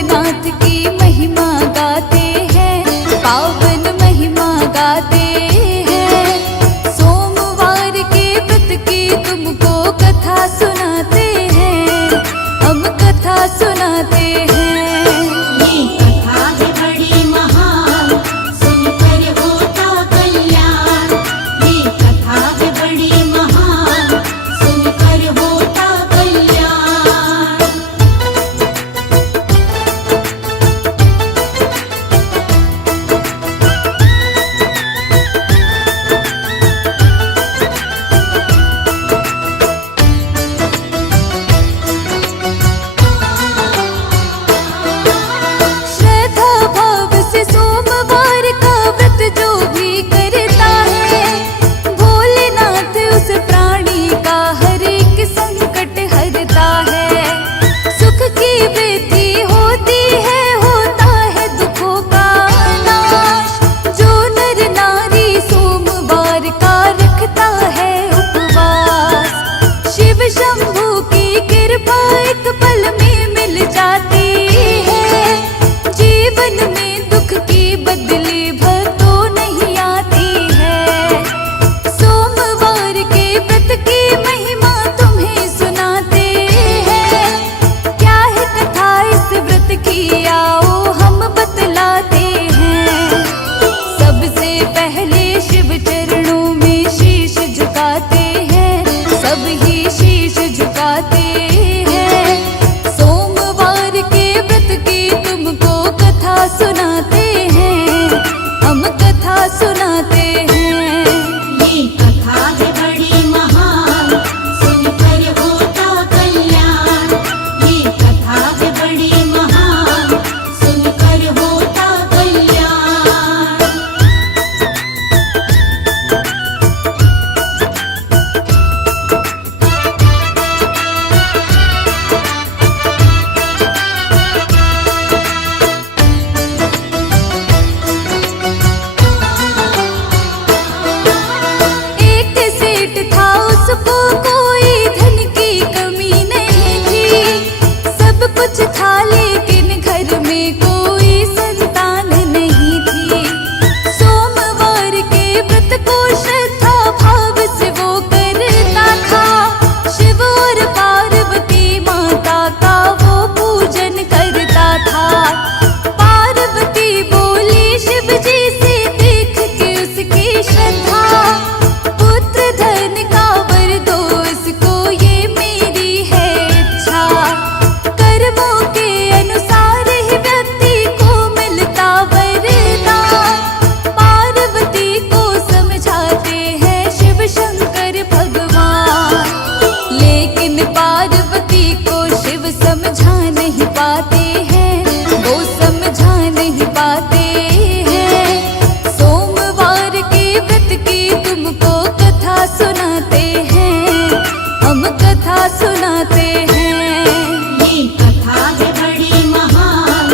भोलेनाथ की महिमा गाते हैं, पावन महिमा गाते हैं। सोमवार के व्रत की तुमको कथा सुनाते हैं, हम कथा सुनाते हैं। ये कथा है बड़ी महान, सुनकर होता कल्याण। ये कथा है बड़ी महान, सुनकर होता कल्याण। श्रद्धा भाव से सोमवार का व्रत जो भी करता है, भोलेनाथ उस प्राणी का हर एक संकट हरता है। सुख की वृद्धि होती है, होता है दुखों का नाश। जो नर नारी सोमवार का रखता है उपवास, शिव शंभू की कृपा एक पल में मिल जाती है। जीवन में दुख की बदली भक्तों नहीं आती है। सोमवार के व्रत की महिमा तुम्हें सुनाते हैं। क्या है कथा इस व्रत की, आओ हम बतलाते हैं। सबसे पहले शिव चरणों में शीश झुकाते हैं, सब ही शीश झुकाते हैं। सोमवार के व्रत की तुमको कथा सुनाते हैं, हम कथा सुनाते हैं। ये कथा है बड़ी महान, सुनकर होता कल्याण। ये कथा है बड़ी महान, सुनकर होता कल्याण। एक सेठ था, उसको कोई धन की कमी नहीं थी। सब कुछ था लेकिन घर में कोई संतान नहीं थी। सोमवार के व्रत को श्रद्धा भाव से वो करता था। शिव और पार्वती माता का वो पूजन करता था। पार्वती बोली शिव जी से देख के उसकी श्रद्धा, पुत्र धन का वर दो इसको, ये मेरी है इच्छा। कर्मों के अनुसार ही व्यक्ति को मिलता वरदान। पार्वती को समझाते हैं शिव शंकर भगवान, लेकिन पार्वती को शिव समझा नहीं पाते हैं, वो समझा नहीं पाते हैं। सोमवार के व्रत की तुमको कथा सुनाते हैं, हम कथा सुनाते हैं। ये कथा है बड़ी महान,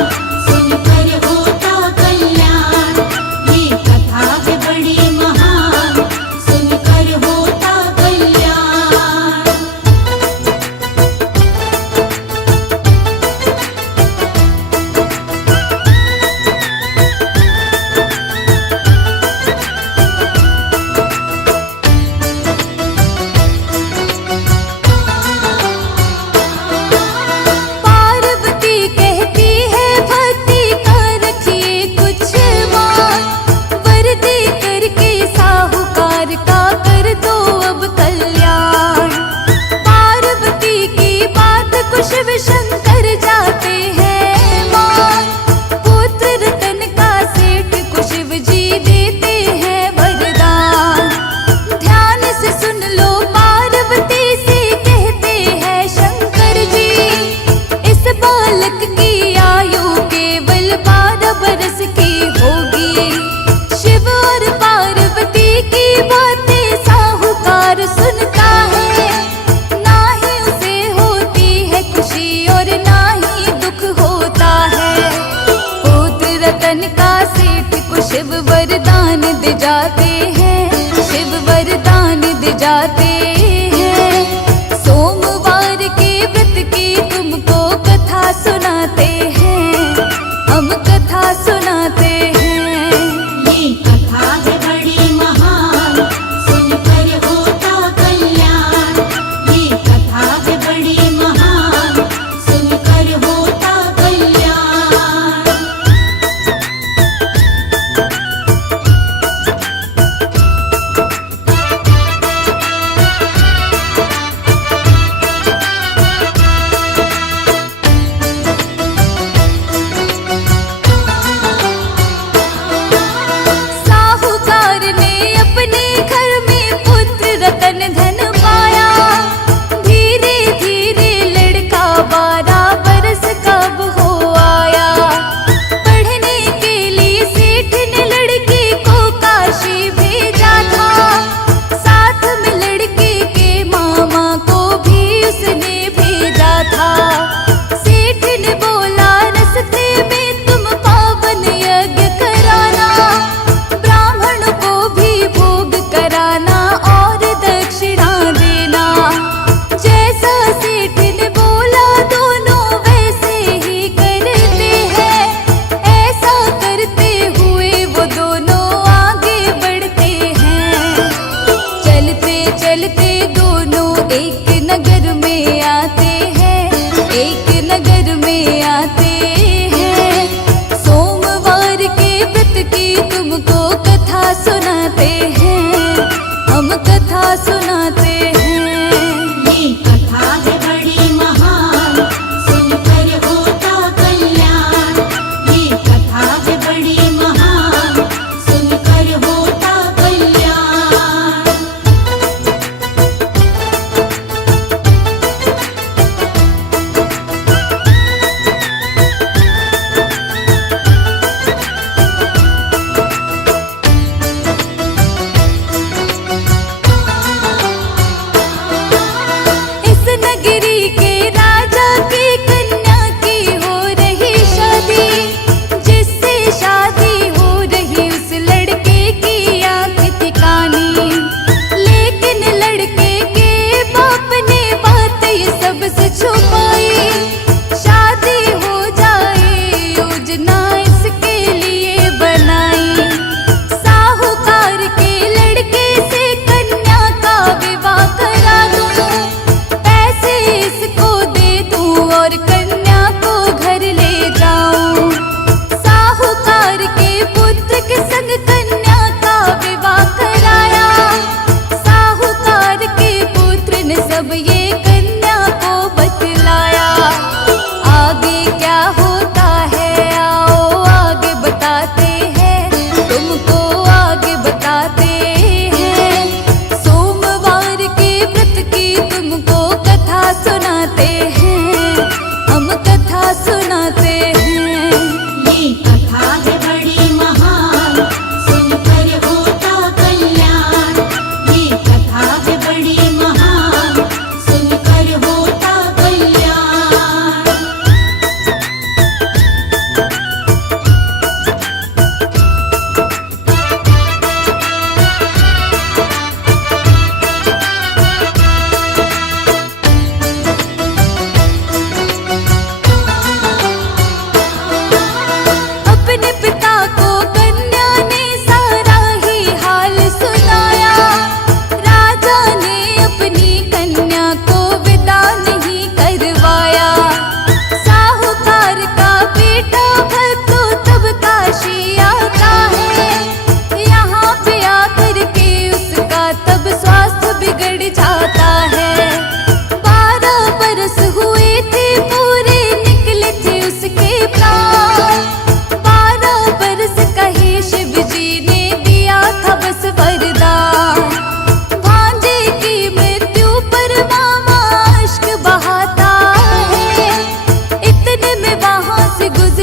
सुनकर होता कल्याण। ये कथा है बड़ी महान, सुनकर होता कल्याण। पार्वती कहती है भक्ति का रखिए कुछ मान, वर दे करके साहूकार का कर दो अब कल्याण। पार्वती की बात को शिव शंकर जाते हैं मान। पुत्र रतन का सेठ को शिव जी देते हैं वरदान। ध्यान से सुन लो पार्वती से कहते हैं शंकर जी, इस बालक की आयु केवल 12 बरस की होगी। शिव और पार्वती की बातें साहूकार सुनता है, ना ही उसे होती है खुशी और ना ही दुख होता है। पुत्र रतन का सेठ को शिव वरदान दे जाते हैं, शिव वरदान दे जाते हैं। सोमवार के व्रत की तुमको कथा सुनाते हैं,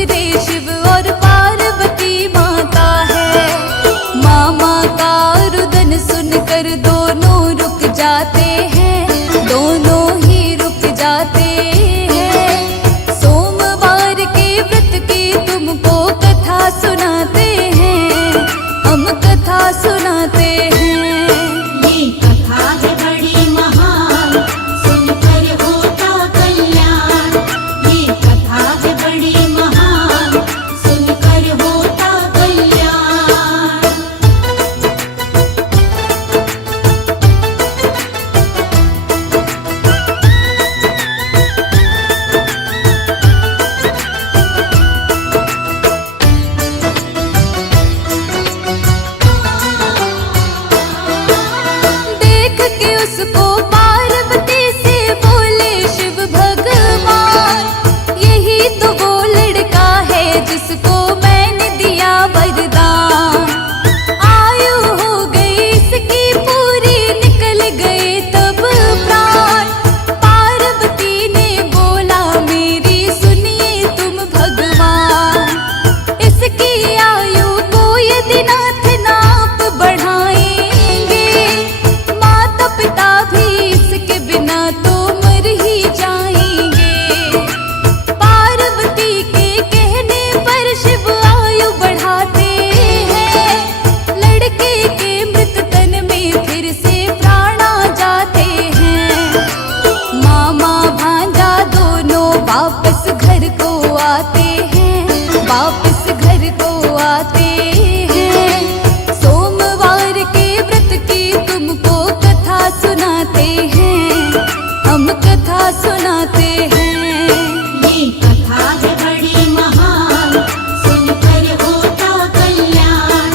दूसरे शिव और पार्वती माता है। मामा का रुदन सुनकर दोनों रुक जाते हैं, दोनों ही रुक जाते हैं। सोमवार के व्रत की तुमको कथा सुनाते हैं, हम कथा सुनाते हैं। ये कथा है बड़ी महान, सुनकर होता कल्याण। ये कथा है बड़ी महान, सुनकर होता कल्याण। देख के उसको पार्वती से बोले शिव भगवान, यही तो वो लड़का है जिसको मैंने दिया वरदान। आयु हो गई इसकी पूरी, निकल गए तब प्राण। पार्वती ने बोला मेरी सुनिए तुम भगवान, इसकी आयु को यदि नाथ नाप बढ़ाएंगे, माता पिता भी इसके बिना तो मर ही जाएंगे। पार्वती के कहने पर शिव आयु बढ़ाते हैं, लड़के के मृत तन में फिर से प्राण आ जाते हैं। मामा भांजा दोनों वापस घर को आते हैं, वापस घर को आते हैं। सोमवार के व्रत की तुमको कथा सुनाते हैं, हम कथा सुनाते हैं। ये कथा है बड़ी महान, सुनकर होता कल्याण।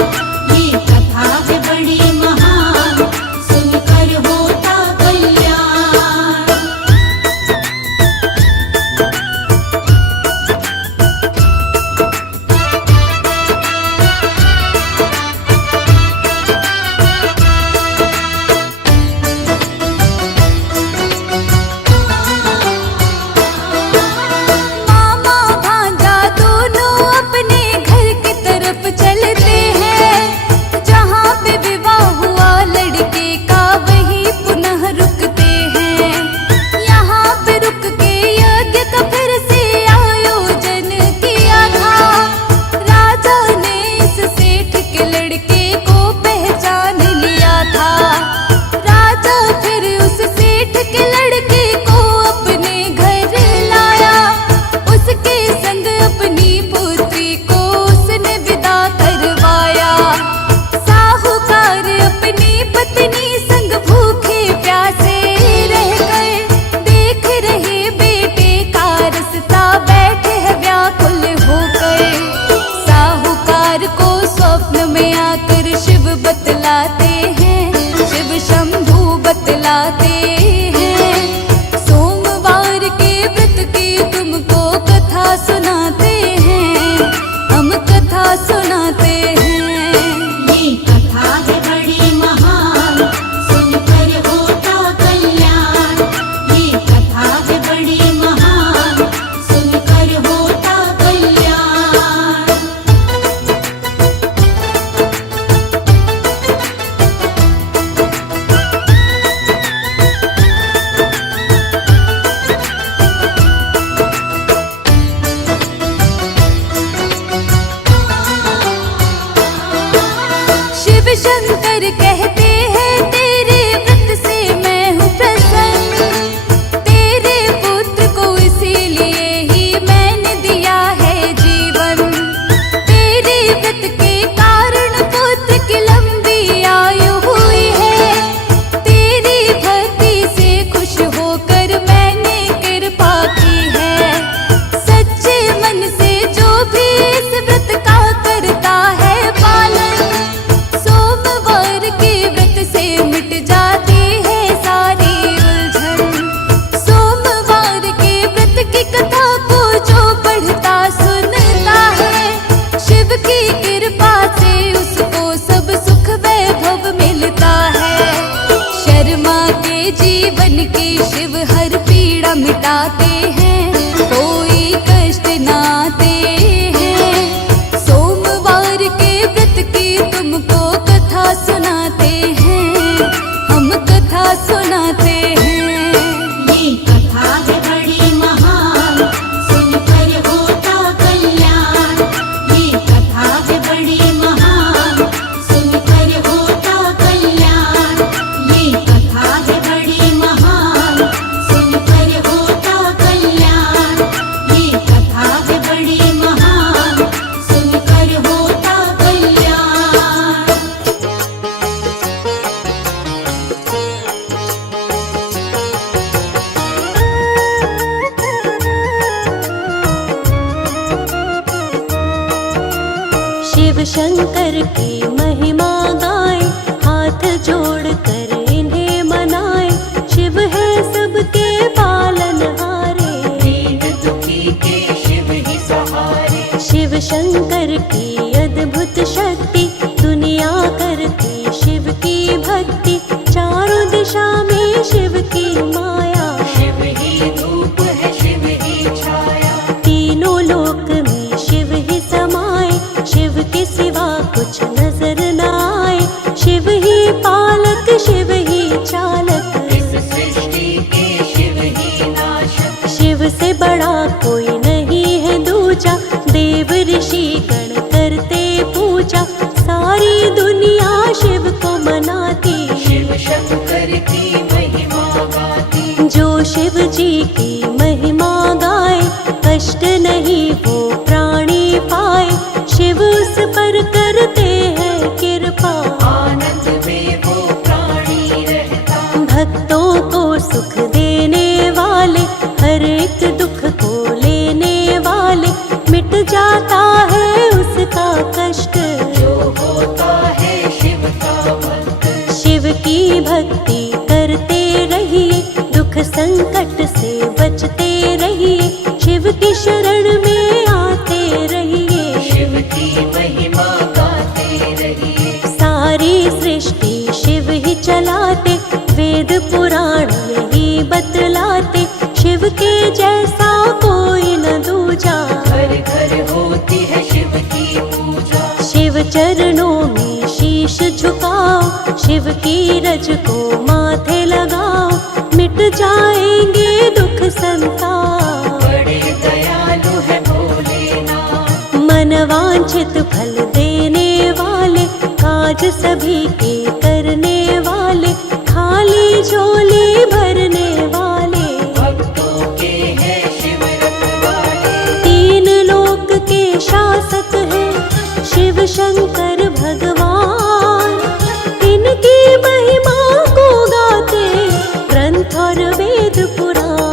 ये कथा है बड़ी महान, सुनकर होता कल्याण। मामा भांजा दोनों अपने घर की तरफ चलते हैं, जहाँ पे विवाह हुआ लड़के का वहीं पुनः रुकते हैं। यहाँ पे रुक के यज्ञ का फिर से आयोजन किया था। राजा ने इस सेठ के लड़के को पहचान लिया था। राजा फिर उस सेठ के लड़के को अपने घर लाया, उसके संग अपनी पुत्री को उसने विदा करवाया। साहूकार अपनी पत्नी संग भूखे प्यासे रह गए, देख रहे बेटे का रास्ता बैठे है व्याकुल हो गए। साहूकार को स्वप्न में आकर शिव बतलाते हैं, शिव शंभू बतलाते हैं। सोमवार के व्रत की तुमको कथा सुनाते हैं, हम कथा सुनाते हैं। ये कथा है बड़ी महान, सुनकर होता कल्याण। ये कथा है बड़ी महान, सुनकर होता कल्याण। शिव शंकर कहते हैं तेरे व्रत से मैं हूँ प्रसन्न, तेरे पुत्र को इसीलिए ही मैंने दिया है जीवन। तेरे व्रत के कारण पुत्र की लंबी आयु हुई है, तेरी भक्ति से खुश होकर मैंने कृपा की है। सच्चे मन से जो भी इस व्रत का करता है पालन, सोमवार के व्रत से मिट जाती है सारी उलझन। सोमवार के व्रत की कथा को जो पढ़ता सुनता है, शिव की कृपा से उसको सब सुख वैभव मिलता है। शर्मा के जीवन की शिव हर पीड़ा मिटाते हैं, कोई कष्ट ना आते शिव शंकर की महिमा गाए, हाथ जोड़ कर इन्हें मनाए। शिव है सबके पालनहारे, दीन दुखी के शिव ही सहारे। शिव शंकर की अद्भुत शक्ति, दुनिया करती शिव की भक्ति। चारों दिशा में शिव की माया, शिव ही धूप है शिव ही छाया। तीनों लोक में शिव ही समाए, शिव के सिवा कुछ नजर न आए। शिव ही पालक शिव ही चालक, इस सृष्टि के शिव ही नाशक। शिव से बड़ा कोई नहीं है दूजा, देव ऋषि गण करते पूजा। सारी दुनिया शिव को मनाती, शिव शंकर की महिमा गाती। जो शिव जी की महिमा गाए, कष्ट नहीं वो प्राणी पाए। शिव उस पर करते हैं कृपा, आनंद में वो प्राणी रहता। भक्तों को सुख देने वाले, हर एक दुख को लेने वाले। मिट जाता है उसका कष्ट, जो होता है शिव का भक्त। शिव की भक्ति करते रहिए, दुख संकट से बचते रहिए। शिव की शरण में आते रहिए, शिव की महिमा गाते रहिए। सारी सृष्टि शिव ही चलाते, वेद पुराण यही बतलाते। शिव के जैसा कोई न दूजा, घर घर होती है शिव की पूजा। शिव चरणों में शीश झुकाओ, शिव की रज को माथे लगाओ। मिट जाएंगे दुख संताप, बड़े दयालु है भोलेनाथ। मनवांछित फल देने वाले, काज सभी के करने वाले। खाली झोली भरने वाले, भक्तों के हैं शिव रखवाले। तीन लोक के शासक हैं शिव शंकर भगवान। इनकी महिमा को गाते ग्रंथ और वेद पुराण।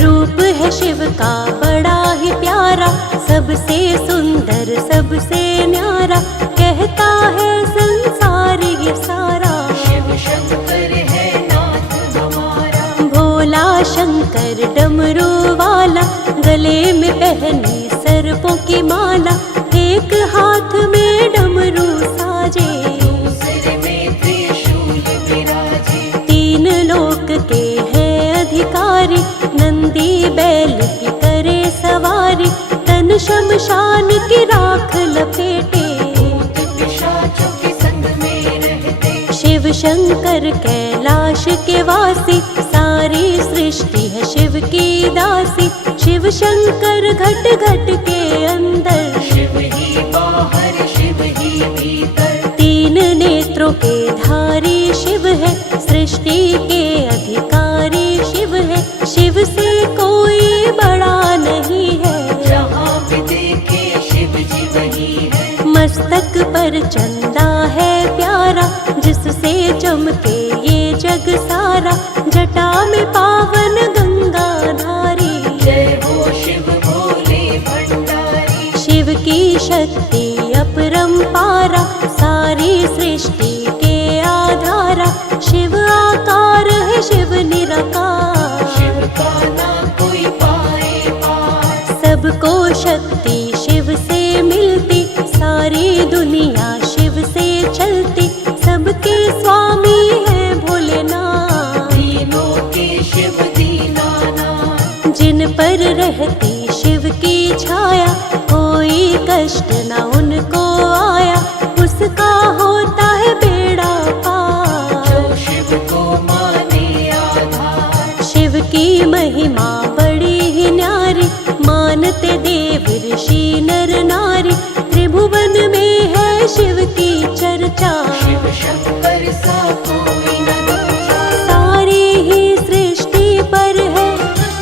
रूप है शिव का बड़ा ही प्यारा, सबसे सुंदर सबसे न्यारा। कहता है संसार ये सारा, शिव शंकर है नाथ हमारा। भोला शंकर डमरू वाला, गले में पहने सर्पों की माला। एक हाथ में डमरू साजे, दूसरे में त्रिशूल विराजे। तीन लोक के हैं अधिकारी, नंदी बैल की करे सवारी। तन शमशान की राख लपेटे, भूत पिशाचों के संग में रहते। शिव शंकर कैलाश के वासी, सारी सृष्टि है शिव की दासी। शिव शंकर घट घट के अंदर, शिव ही बाहर शिव ही भीतर। तीन नेत्रों के धारी शिव है, सृष्टि के अधिकारी शिव है। शिव से कोई बड़ा नहीं है, जहाँ भी देखे शिव जी वही है। मस्तक पर चंदा है प्यारा, जिससे चमके ये जग सारा। जटा में पावन गंगा धारी, जय हो शिव भोले भंडारी। शिव की शक्ति अपरंपारा, सारी सृष्टि के आधारा। शिव आकार है शिव निराकार, शिव का ना कोई पाए पार। सबको शक्ति शिव से मिलती, सारी दुनिया शिव से चलती। सबके स्वामी है भोलेनाथ, तीनों के शिव दीनानाथ। जिन पर रहती शिव की छाया, कोई कष्ट न उनको आया। उसका होता है बेड़ा पार, जो शिव को माने आधार। शिव की महिमा बड़ी ही न्यारी, मानते देव ऋषि नर नारी। त्रिभुवन में है शिव की चर्चा, शिव शंकर सा कोई न दूजा। सारी ही सृष्टि पर है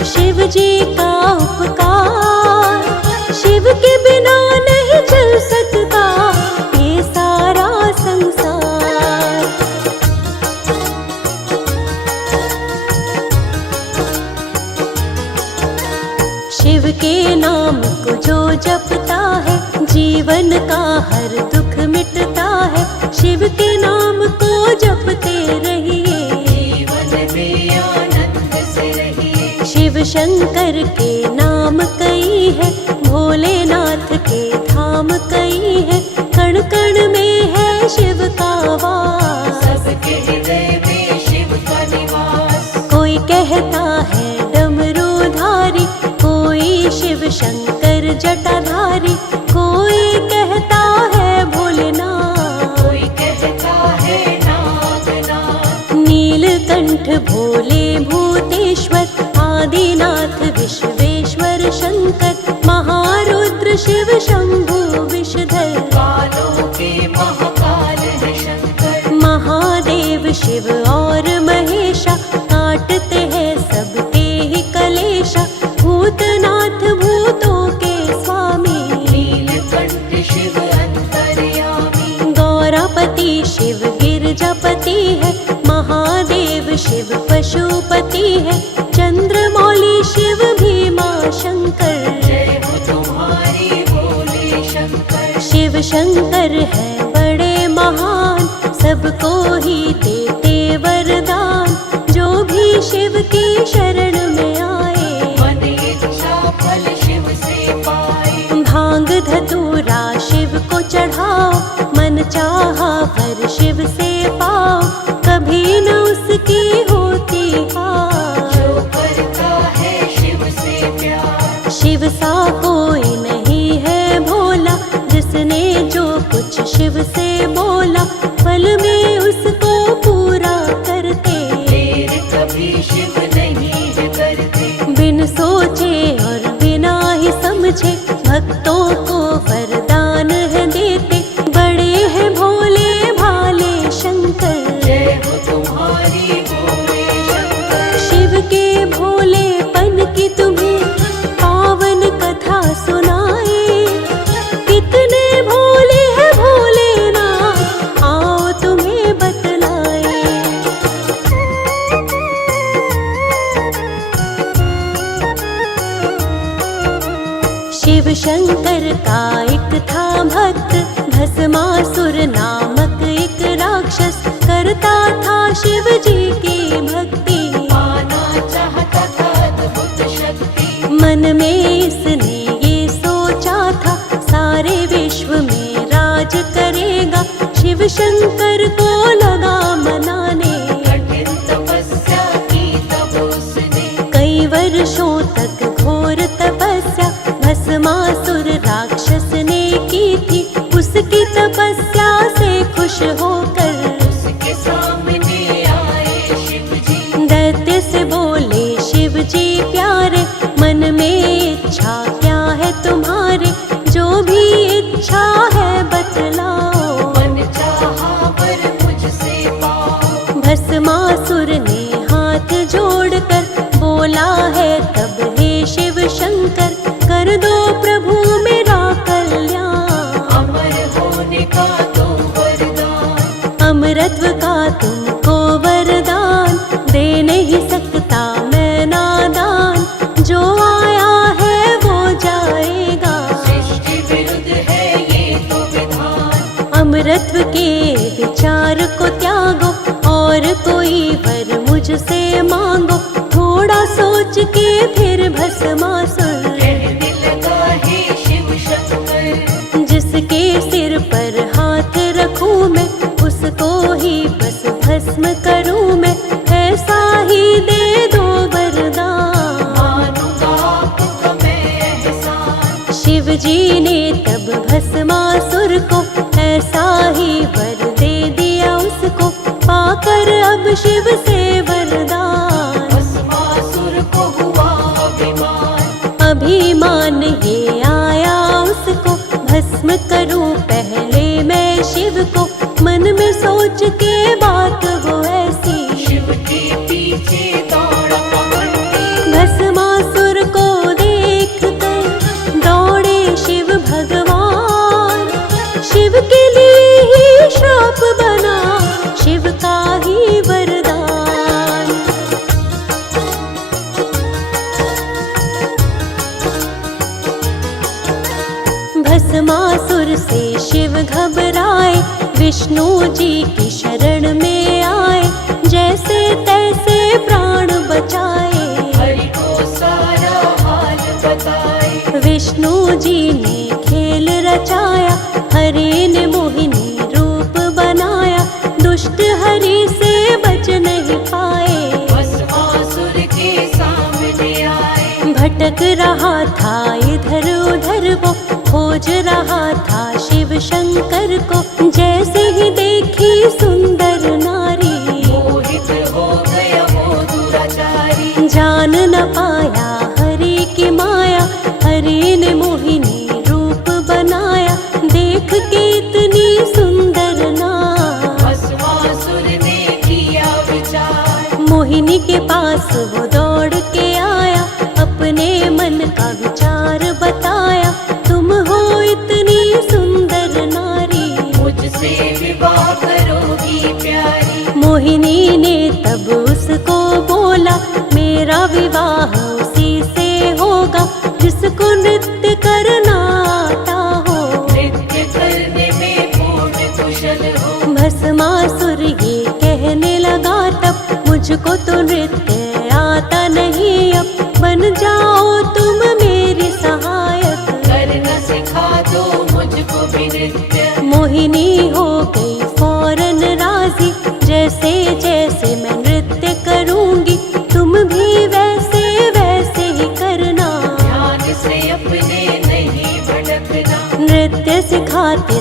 शिव जी का उपकार। शिव के बिना नहीं चल सकता ये सारा संसार। के नाम को जो जपता है जीवन का हर दुख मिटता है। शिव के नाम को जपते रहिए, जीवन में आनंद से रहिए। शिव शंकर के नाम कई है, भोलेनाथ के धाम कई है। कण कण में है शिव का वास, सबके हृदय में शिव का निवास। कोई कहता है डमरूधारी, कोई शिव शंकर जटाधारी, कोई कहता है भोलेनाथ, कोई कहता है नागनाथ। नीलकंठ भोले भूतेश्वर, आदिनाथ विश्वेश्वर शंकर, महारुद्र शिव शंभु विषधर, कालों के महाकाल है शंकर। महादेव शिव और महेशा, काटते हैं सबके ही कलेशा। भूतनाथ भूतों के स्वामी, नीलकंठ शिव अंतर्यामी। गौरापति शिव गिरजापति है, महादेव शिव पशुपति है। चंद्रमौली शिव भीमा शंकर, जय हो तुम्हारी भोले शंकर। शिव शंकर है बड़े महान, सबको ही देते वरदान। जो भी शिव की शरण में आए, मन इच्छा फल शिव से पाए। भांग धतूरा शिव को चढ़ाओ, मन चाहा वर शिव से पाओ। कभी न उसकी होती हार, जो करता है शिव से प्यार। शिव सा कोई नहीं है भोला, जिसने जो कुछ शिव से बोला पल में उसको पूरा करते। देर कभी शिव नहीं है करते। बिन सोचे और बिना ही समझे भक्तों को वरदान है देते। बड़े हैं भोले भाले शंकर, जय हो तुम्हारी भोले शंकर। शिव के भोलेपन की तुम्हें पावन कथा सुनाए। कितने भोले हैं भोलेनाथ, आओ तुम्हें बतलाए। शिव शंकर का एक था भक्त, भस्मासुर नामक एक राक्षस, करता था शिव जी की भक्ति। पाना चाहता था अद्भुत शक्ति। मन में इसने ये सोचा था, सारे विश्व में राज करेगा। शिव शंकर को लगा मनाने, कठिन तपस्या की तब उसने। कई वर्षों तक घोर तपस्या भस्मासुर राक्षस ने की थी। उसकी तपस्या से खुश होकर उसके सामने आए शिव जी। दैत्य से बोले शिव जी प्यारे, मन में इच्छा क्या है तुम्हारे। जो भी इच्छा है बतलाओ, मन चाहा वर मुझसे पाओ। भस्मासुर ने हाथ जोड़कर बोला है तब हे शिव शंकर, कर दो प्रभु मेरा कल्याण। अमर होने का दो वरदान। अमरत्व का तुमको वरदान, दे नहीं सकता मैं नादान। जो आया है वो जाएगा, सृष्टि विरुद्ध है ये तो विधान। अमरत्व के विचार को त्यागो, और कोई वर मुझसे मांगो। थोड़ा सोच के फिर भस्मासुर कहने लगा हे शिव शंकर। जिसके सिर पर हाथ रखूं मैं, उसको ही बस भस्म करूं मैं। ऐसा ही दे दो वरदान, मानूंगा आपका मैं एहसान। शिव जी ने तब भस्मासुर को ऐसा ही वर दे दिया उसको। पाकर अब शिव से वरदान, भस्मासुर को हुआ अभिमान। अभिमान ये आया उसको। भस्म करूं पहले मैं शिव को, मन में सोच के बात वो ऐसी। शिव के पीछे दौड़ा पवंती। भस्मासुर को देख कर दौड़े शिव भगवान। शिव के लिए ही श्राप बना, शिव का ही वरदान। विष्णु जी की शरण में आए, जैसे तैसे प्राण बचाए। हरि को सारा हाल बताए। विष्णु जी ने खेल रचाया, हरि ने मोहिनी रूप बनाया, दुष्ट हरि से बच नहीं पाए। भस्मासुर के सामने आए। भटक रहा था इधर उधर वो, खोज रहा था शिव शंकर को, जैसे ही देखी सुंदर नारी, मोहित हो गया वो दुराचारी। जान न पाया हरि की माया, हरि ने मोहिनी रूप बनाया, देख के इतनी सुंदर नार। भस्मासुर ने किया विचार। मोहिनी के पास वो दौड़ के आया, अपने मन का विचार बताया, तुम हो इतनी सुंदर नारी, मुझसे विवाह करोगी प्यारी। मोहिनी ने तब उसको बोला, मेरा विवाह उसी से होगा जिसको नृत्य करना आता हो। नृत्य करने में पूर्ण कुशल हो। भस्मासुर ये कहने लगा तब, मुझको तो नृत्य आता नहीं, अब बन जाओ तुम मेरी सहायक। करना सिखा दो मुझको भी नृत्य। मोहिनी हो गई फौरन राजी, जैसे जैसे मैं नृत्य करूंगी तुम भी वैसे वैसे ही करना। ध्यान से अपने नहीं भटकना। नृत्य सिखाते